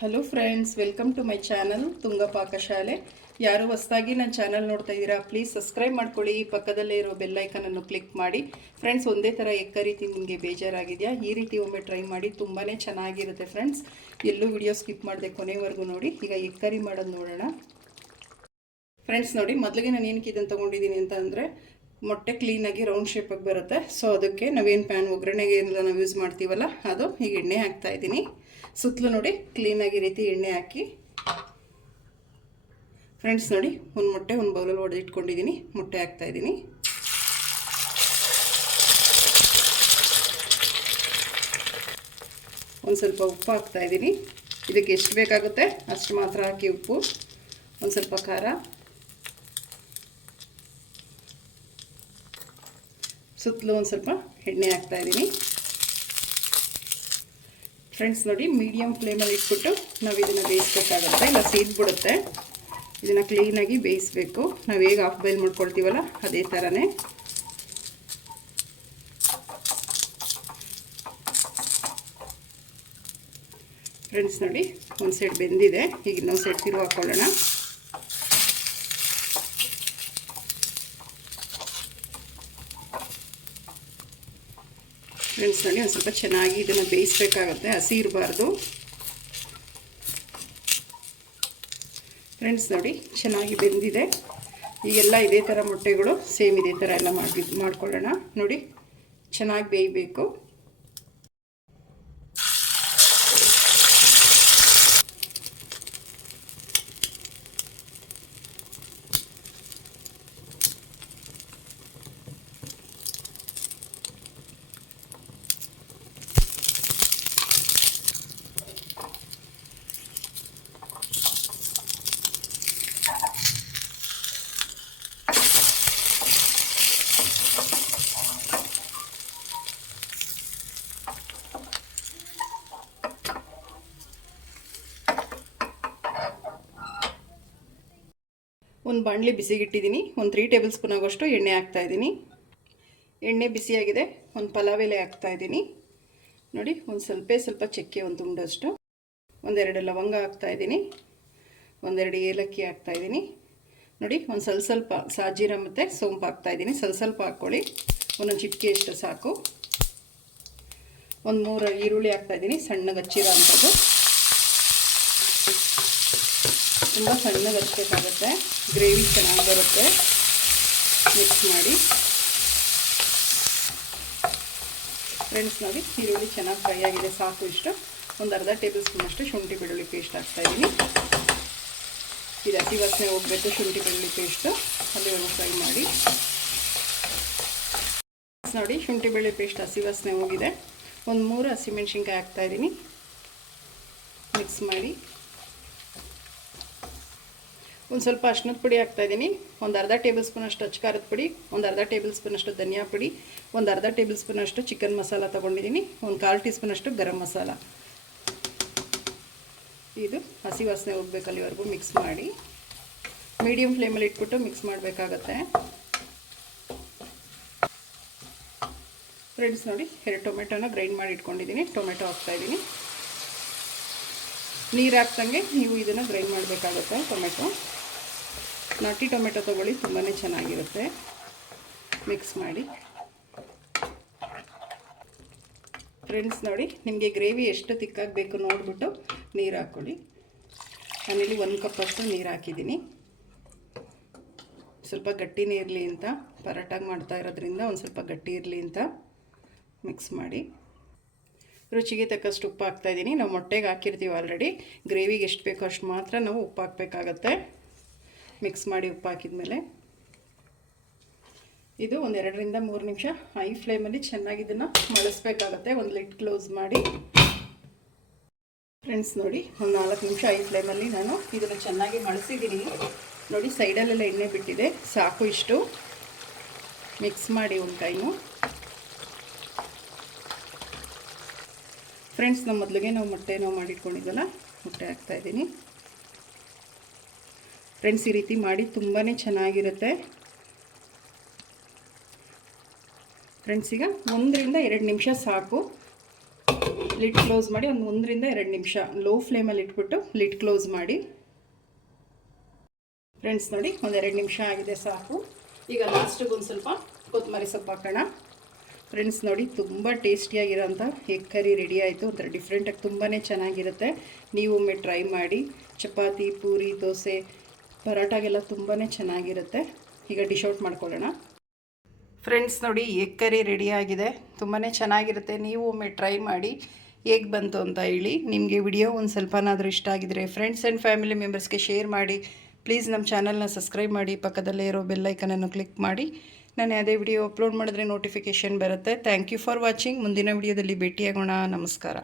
Hello friends welcome to my channel Tunga Pakashale ಯಾರು ಹೊಸದಾಗಿ ನನ್ನ ಚಾನಲ್ ನೋಡ್ತಾ ಇದ್ದೀರಾ ಪ್ಲೀಸ್ ಸಬ್ಸ್ಕ್ರೈಬ್ ಮಾಡ್ಕೊಳ್ಳಿ. ಪಕ್ಕದಲ್ಲೇ ಇರೋ ಬೆಲ್ಲೈಕನನ್ನು ಕ್ಲಿಕ್ ಮಾಡಿ. ಫ್ರೆಂಡ್ಸ್ ಒಂದೇ ಥರ ಎಕ್ಕ ರೀತಿ ನಿಮಗೆ ಬೇಜಾರಾಗಿದೆಯಾ? ಈ ರೀತಿ ಒಮ್ಮೆ ಟ್ರೈ ಮಾಡಿ ತುಂಬಾ ಚೆನ್ನಾಗಿರುತ್ತೆ ಫ್ರೆಂಡ್ಸ್ ಎಲ್ಲೂ ವಿಡಿಯೋ ಸ್ಕಿಪ್ ಮಾಡಿದೆ ಕೊನೆವರೆಗೂ ನೋಡಿ. ಈಗ ಎಕ್ಕರಿ ಮಾಡೋದು ನೋಡೋಣ. ಫ್ರೆಂಡ್ಸ್ ನೋಡಿ, ಮೊದಲಿಗೆ ನಾನು ಏನಕ್ಕೆ ಇದನ್ನು ತೊಗೊಂಡಿದ್ದೀನಿ ಅಂತ ಅಂದರೆ ಮೊಟ್ಟೆ ಕ್ಲೀನಾಗಿ ರೌಂಡ್ ಶೇಪಾಗಿ ಬರುತ್ತೆ. ಸೊ ಅದಕ್ಕೆ ನಾವೇನು ಪ್ಯಾನ್ ಒಗ್ಗರಣೆಗೆ ಏನೆಲ್ಲ ನಾವು ಯೂಸ್ ಮಾಡ್ತೀವಲ್ಲ, ಅದು ಈಗ ಎಣ್ಣೆ ಹಾಕ್ತಾ ಇದ್ದೀನಿ. ಸುತ್ತಲೂ ನೋಡಿ ಕ್ಲೀನಾಗಿ ರೀತಿ ಎಣ್ಣೆ ಹಾಕಿ. ಫ್ರೆಂಡ್ಸ್ ನೋಡಿ, ಒಂದು ಮೊಟ್ಟೆ, ಒಂದು ಬೌಲಲ್ಲಿ ಹೊಡೆದಿಟ್ಕೊಂಡಿದ್ದೀನಿ ಮೊಟ್ಟೆ ಹಾಕ್ತಾ ಇದ್ದೀನಿ. ಒಂದು ಸ್ವಲ್ಪ ಉಪ್ಪು ಹಾಕ್ತಾ ಇದ್ದೀನಿ. ಇದಕ್ಕೆ ಎಷ್ಟು ಬೇಕಾಗುತ್ತೆ? ಅಷ್ಟು ಮಾತ್ರ ಹಾಕಿ ಉಪ್ಪು. ಒಂದು ಸ್ವಲ್ಪ ಖಾರ. ಸುತ್ತಲೂ ಒಂದು ಸ್ವಲ್ಪ ಎಣ್ಣೆ ಹಾಕ್ತಾ ಇದ್ದೀನಿ. ಫ್ರೆಂಡ್ಸ್ ನೋಡಿ ಮೀಡಿಯಮ್ ಫ್ಲೇಮಲ್ಲಿ ಇಟ್ಬಿಟ್ಟು ನಾವು ಇದನ್ನು ಬೇಯಿಸ್ಬೇಕಾಗುತ್ತೆ. ಇಲ್ಲ ಸೀದ್ಬಿಡುತ್ತೆ ಇದನ್ನು ಕ್ಲೀನಾಗಿ ಬೇಯಿಸಬೇಕು. ನಾವು ಹೇಗೆ ಹಾಫ್ ಬಾಯ್ಲ್ ಮಾಡ್ಕೊಳ್ತೀವಲ್ಲ, ಅದೇ ಥರನೇ ಫ್ರೆಂಡ್ಸ್ ನೋಡಿ, ಒಂದು ಸೈಡ್ ಬೆಂದಿದೆ. ಈಗ ಇನ್ನೊಂದು ಸೈಡ್ ತಿರುವು ಹಾಕ್ಕೊಳ್ಳೋಣ ಫ್ರೆಂಡ್ಸ್ ನೋಡಿ ಒಂದು ಸ್ವಲ್ಪ ಚೆನ್ನಾಗಿ ಇದನ್ನು ಬೇಯಿಸ್ಬೇಕಾಗತ್ತೆ. ಹಸಿ ಇರಬಾರ್ದು. ಫ್ರೆಂಡ್ಸ್ ನೋಡಿ, ಚೆನ್ನಾಗಿ ಬೆಂದಿದೆ. ಈಗೆಲ್ಲ ಇದೇ ಥರ ಮೊಟ್ಟೆಗಳು ಸೇಮ್ ಇದೇ ಥರ ಎಲ್ಲ ಮಾಡಿ ಮಾಡ್ಕೊಳ್ಳೋಣ. ನೋಡಿ, ಚೆನ್ನಾಗಿ ಬೇಯಬೇಕು. ಒಂದು ಬಾಣಲಿ ಬಿಸಿಗಿಟ್ಟಿದ್ದೀನಿ. ಒಂದು ತ್ರೀ ಟೇಬಲ್ ಸ್ಪೂನ್ ಆಗೋಷ್ಟು ಎಣ್ಣೆ ಹಾಕ್ತಾ ಇದ್ದೀನಿ. ಎಣ್ಣೆ ಬಿಸಿಯಾಗಿದೆ. ಒಂದು ಪಲಾವ್ ಎಲೆ ಹಾಕ್ತಾ ಇದ್ದೀನಿ. ನೋಡಿ, ಒಂದು ಸ್ವಲ್ಪ ಸ್ವಲ್ಪ ಚಕ್ಕೆ ಒಂದು ತುಂಡಷ್ಟು. ಒಂದೆರಡು ಲವಂಗ ಹಾಕ್ತಾ ಇದ್ದೀನಿ. ಒಂದೆರಡು ಏಲಕ್ಕಿ ಹಾಕ್ತಾ ಇದ್ದೀನಿ. ನೋಡಿ, ಒಂದು ಸ್ವಲ್ಪ ಸ್ವಲ್ಪ ಸಾಜೀರ ಮತ್ತು ಸೋಂಪು ಹಾಕ್ತಾ ಇದ್ದೀನಿ. ಸ್ವಲ್ಪ ಸ್ವಲ್ಪ ಹಾಕ್ಕೊಳ್ಳಿ. ಒಂದೊಂದು ಚಿಟಿಕೆಯಷ್ಟು ಸಾಕು. ಒಂದು ಮೂರು ಈರುಳ್ಳಿ ಹಾಕ್ತಾ ಇದ್ದೀನಿ. ಸಣ್ಣಗೆ ಹಚ್ಚಿರೋ ಅಂಥದ್ದು. ತುಂಬ ಸಣ್ಣಗೆ ಹಚ್ಚಬೇಕಾಗತ್ತೆ ಗ್ರೇವಿ ಚೆನ್ನಾಗಿ ಬರುತ್ತೆ. ಮಿಕ್ಸ್ ಮಾಡಿ. ಫ್ರೆಂಡ್ಸ್ ನೋಡಿ, ಈರುಳ್ಳಿ ಚೆನ್ನಾಗಿ ಫ್ರೈ ಆಗಿದೆ. ಸಾಕು ಇಷ್ಟು. ಒಂದು ಅರ್ಧ ಟೇಬಲ್ ಸ್ಪೂನಷ್ಟು ಶುಂಠಿ ಬೆಳ್ಳುಳ್ಳಿ ಪೇಸ್ಟ್ ಹಾಕ್ತಾಯಿದ್ದೀನಿ ಇದು ಹಸಿ ವಾಸನೆ ಹೋಗ್ಬೇಕು, ಶುಂಠಿ ಬೆಳ್ಳುಳ್ಳಿ ಪೇಸ್ಟು ಅಲ್ಲಿವರೆಗೂ ಫ್ರೈ ಮಾಡಿ. ನೋಡಿ, ಶುಂಠಿ ಬೆಳ್ಳುಳ್ಳಿ ಪೇಸ್ಟ್ ಹಸಿ ವಾಸನೆ ಹೋಗಿದೆ. ಒಂದು ಮೂರು ಹಸಿಮೆಣ್ಸಿನ್ಕಾಯಿ ಹಾಕ್ತಾಯಿದ್ದೀನಿ ಮಿಕ್ಸ್ ಮಾಡಿ. ಒಂದು ಸ್ವಲ್ಪ ಅರ್ಶಿನದ ಪುಡಿ ಹಾಕ್ತಾಯಿದ್ದೀನಿ ಒಂದು ಅರ್ಧ ಟೇಬಲ್ ಸ್ಪೂನಷ್ಟು ಖಾರದ ಪುಡಿ, ಒಂದು ಅರ್ಧ ಟೇಬಲ್ ಸ್ಪೂನಷ್ಟು ಧನಿಯಾ ಪುಡಿ, ಒಂದು ಅರ್ಧ ಟೇಬಲ್ ಸ್ಪೂನಷ್ಟು ಚಿಕನ್ ಮಸಾಲ ತೊಗೊಂಡಿದ್ದೀನಿ ಒಂದು ಕಾಲು ಟೀ ಸ್ಪೂನಷ್ಟು ಗರಂ ಮಸಾಲ. ಇದು ಹಸಿ ವಾಸನೆ ಹೋಗ್ಬೇಕು ಅಲ್ಲಿವರೆಗೂ ಮಿಕ್ಸ್ ಮಾಡಿ. ಮೀಡಿಯಮ್ ಫ್ಲೇಮಲ್ಲಿ ಇಟ್ಬಿಟ್ಟು ಮಿಕ್ಸ್ ಮಾಡಬೇಕಾಗತ್ತೆ. ಫ್ರೆಂಡ್ಸ್ ನೋಡಿ, ಎರಡು ಟೊಮೆಟೊನ ಗ್ರೈಂಡ್ ಮಾಡಿ ಇಟ್ಕೊಂಡಿದ್ದೀನಿ ಟೊಮೆಟೊ ಹಾಕ್ತಾಯಿದ್ದೀನಿ ನೀರು ಹಾಕ್ದಂಗೆ ನೀವು ಇದನ್ನು ಗ್ರೈಂಡ್ ಮಾಡಬೇಕಾಗುತ್ತೆ ಟೊಮೆಟೊ. ನಾಟಿ ಟೊಮೆಟೊ ತೊಗೊಳ್ಳಿ ತುಂಬಾ ಚೆನ್ನಾಗಿರುತ್ತೆ. ಮಿಕ್ಸ್ ಮಾಡಿ. ಫ್ರೆಂಡ್ಸ್ ನೋಡಿ, ನಿಮಗೆ ಗ್ರೇವಿ ಎಷ್ಟು ತಿಕ್ಕಾಗಬೇಕು ನೋಡಿಬಿಟ್ಟು ನೀರು ಹಾಕ್ಕೊಳ್ಳಿ ನಾನಿಲ್ಲಿ ಒಂದು ಕಪ್ಪಷ್ಟು ನೀರು ಹಾಕಿದ್ದೀನಿ. ಸ್ವಲ್ಪ ಗಟ್ಟಿನೇ ಇರಲಿ ಅಂತ ಪರೋಟಾಗಿ ಮಾಡ್ತಾ ಇರೋದ್ರಿಂದ ಒಂದು ಸ್ವಲ್ಪ ಗಟ್ಟಿ ಇರಲಿ ಅಂತ ಮಿಕ್ಸ್ ಮಾಡಿ. ರುಚಿಗೆ ತಕ್ಕಷ್ಟು ಉಪ್ಪು ಹಾಕ್ತಾಯಿದ್ದೀನಿ ನಾವು ಮೊಟ್ಟೆಗೆ ಹಾಕಿರ್ತೀವಿ ಆಲ್ರೆಡಿ ಗ್ರೇವಿಗೆ ಎಷ್ಟು ಬೇಕೋ ಅಷ್ಟು ಮಾತ್ರ ನಾವು ಉಪ್ಪು ಹಾಕಬೇಕಾಗತ್ತೆ. ಮಿಕ್ಸ್ ಮಾಡಿ ಉಪ್ಪು ಹಾಕಿದ್ಮೇಲೆ ಇದು ಒಂದು ಎರಡರಿಂದ ಮೂರು ನಿಮಿಷ ಹೈ ಫ್ಲೇಮಲ್ಲಿ ಚೆನ್ನಾಗಿ ಇದನ್ನು ಮಳಿಸ್ಬೇಕಾಗತ್ತೆ. ಒಂದು ಲಿಟ್ ಕ್ಲೋಸ್ ಮಾಡಿ. ಫ್ರೆಂಡ್ಸ್ ನೋಡಿ, ಒಂದು ನಾಲ್ಕು ನಿಮಿಷ ಹೈ ಫ್ಲೇಮಲ್ಲಿ ನಾನು ಇದನ್ನು ಚೆನ್ನಾಗಿ ಮಳಿಸಿದ್ದೀನಿ. ನೋಡಿ, ಸೈಡಲ್ಲೆಲ್ಲ ಎಣ್ಣೆ ಬಿಟ್ಟಿದೆ. ಸಾಕು ಇಷ್ಟು. ಮಿಕ್ಸ್ ಮಾಡಿ ಒಂದು ಟೈಮು ಫ್ರೆಂಡ್ಸ್ ನಮ್ಮ ಮೊದಲಿಗೆ ನಾವು ಮೊಟ್ಟೆ ನಾವು ಮಾಡಿಟ್ಕೊಂಡಿದ್ದಲ್ಲ, ಮೊಟ್ಟೆ ಹಾಕ್ತಾಯಿದ್ದೀನಿ ಫ್ರೆಂಡ್ಸ್, ಈ ರೀತಿ ಮಾಡಿ ತುಂಬಾ ಚೆನ್ನಾಗಿರುತ್ತೆ. ಫ್ರೆಂಡ್ಸ್, ಈಗ ಒಂದರಿಂದ ಎರಡು ನಿಮಿಷ ಸಾಕು. ಲಿಟ್ ಕ್ಲೋಸ್ ಮಾಡಿ ಒಂದು ಒಂದರಿಂದ ಎರಡು ನಿಮಿಷ. ಲೋ ಫ್ಲೇಮಲ್ಲಿ ಇಟ್ಬಿಟ್ಟು ಲಿಟ್ ಕ್ಲೋಸ್ ಮಾಡಿ. ಫ್ರೆಂಡ್ಸ್ ನೋಡಿ ಒಂದೆರಡು ನಿಮಿಷ ಆಗಿದೆ ಸಾಕು. ಈಗ ಲಾಸ್ಟಿಗೆ ಒಂದು ಸ್ವಲ್ಪ ಕೊತ್ತಂಬರಿ ಸೊಪ್ಪು ಹಾಕೋಣ. ಫ್ರೆಂಡ್ಸ್ ನೋಡಿ, ತುಂಬ ಟೇಸ್ಟಿಯಾಗಿರೋಂಥ ಎಗ್ ಕರಿ ರೆಡಿ ಆಯಿತು. ಒಂಥರ ಡಿಫ್ರೆಂಟಾಗಿ ತುಂಬಾ ಚೆನ್ನಾಗಿರುತ್ತೆ. ನೀವು ಒಮ್ಮೆ ಟ್ರೈ ಮಾಡಿ. ಚಪಾತಿ, ಪೂರಿ, ದೋಸೆ ಪರೋಟಾಗೆಲ್ಲ ತುಂಬಾ ಚೆನ್ನಾಗಿರುತ್ತೆ. ಈಗ ಡಿಶ್ ಔಟ್ ಮಾಡ್ಕೊಳ್ಳೋಣ. ಫ್ರೆಂಡ್ಸ್ ನೋಡಿ ಎಗ್ ಕರಿ ರೆಡಿ ಆಗಿದೆ. ತುಂಬಾ ಚೆನ್ನಾಗಿರುತ್ತೆ. ನೀವು ಒಮ್ಮೆ ಟ್ರೈ ಮಾಡಿ ಹೇಗೆ ಬಂತು ಅಂತ ಹೇಳಿ ನಿಮಗೆ ವಿಡಿಯೋ ಒಂದು ಸ್ವಲ್ಪನಾದರೂ ಇಷ್ಟ ಆಗಿದ್ರೆ ಫ್ರೆಂಡ್ಸ್ ಆ್ಯಂಡ್ ಫ್ಯಾಮಿಲಿ ಮೆಂಬರ್ಸ್ಗೆ ಶೇರ್ ಮಾಡಿ. ಪ್ಲೀಸ್ ನಮ್ಮ ಚಾನಲ್ನ ಸಬ್ಸ್ಕ್ರೈಬ್ ಮಾಡಿ. ಪಕ್ಕದಲ್ಲೇ ಇರೋ ಬೆಲ್ಲೈಕನನ್ನು ಕ್ಲಿಕ್ ಮಾಡಿ. ನಾನು ಯಾವುದೇ ವಿಡಿಯೋ ಅಪ್ಲೋಡ್ ಮಾಡಿದ್ರೆ ನೋಟಿಫಿಕೇಷನ್ ಬರುತ್ತೆ. ಥ್ಯಾಂಕ್ ಯು ಫಾರ್ ವಾಚಿಂಗ್ ಮುಂದಿನ ವಿಡಿಯೋದಲ್ಲಿ ಭೇಟಿಯಾಗೋಣ. ನಮಸ್ಕಾರ.